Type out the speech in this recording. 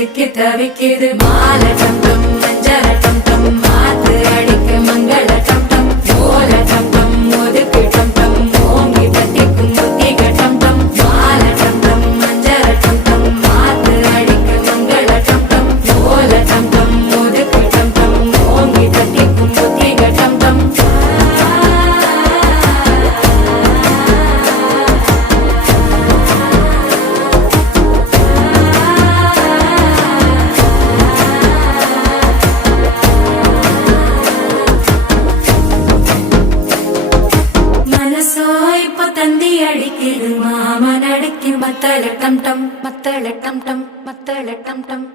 சிக்கி தவிக்குது மால டம் டம் மஞ்சள டம் டம் மாத்து அடிக்க மங்கள டம் டம் ஓல டம் டம் ஒதுக்கு டம் டம் ஓங்கி தட்டிக்கும் முத்திக டம் டம் மால டம் டம் மஞ்சள டம் டம் மாத்து அடிக்க மங்கள டம் டம் ஓல டம் டம் ஒதுக்கு டம் டம் ஓங்கி தட்டிக்கும் முத்திக டம் டம் இப்ப தந்தி அடிக்குது மாமன் அடிக்கு மத்தள டம் டம் மத்தள டம் டம் மத்தள டம் டம்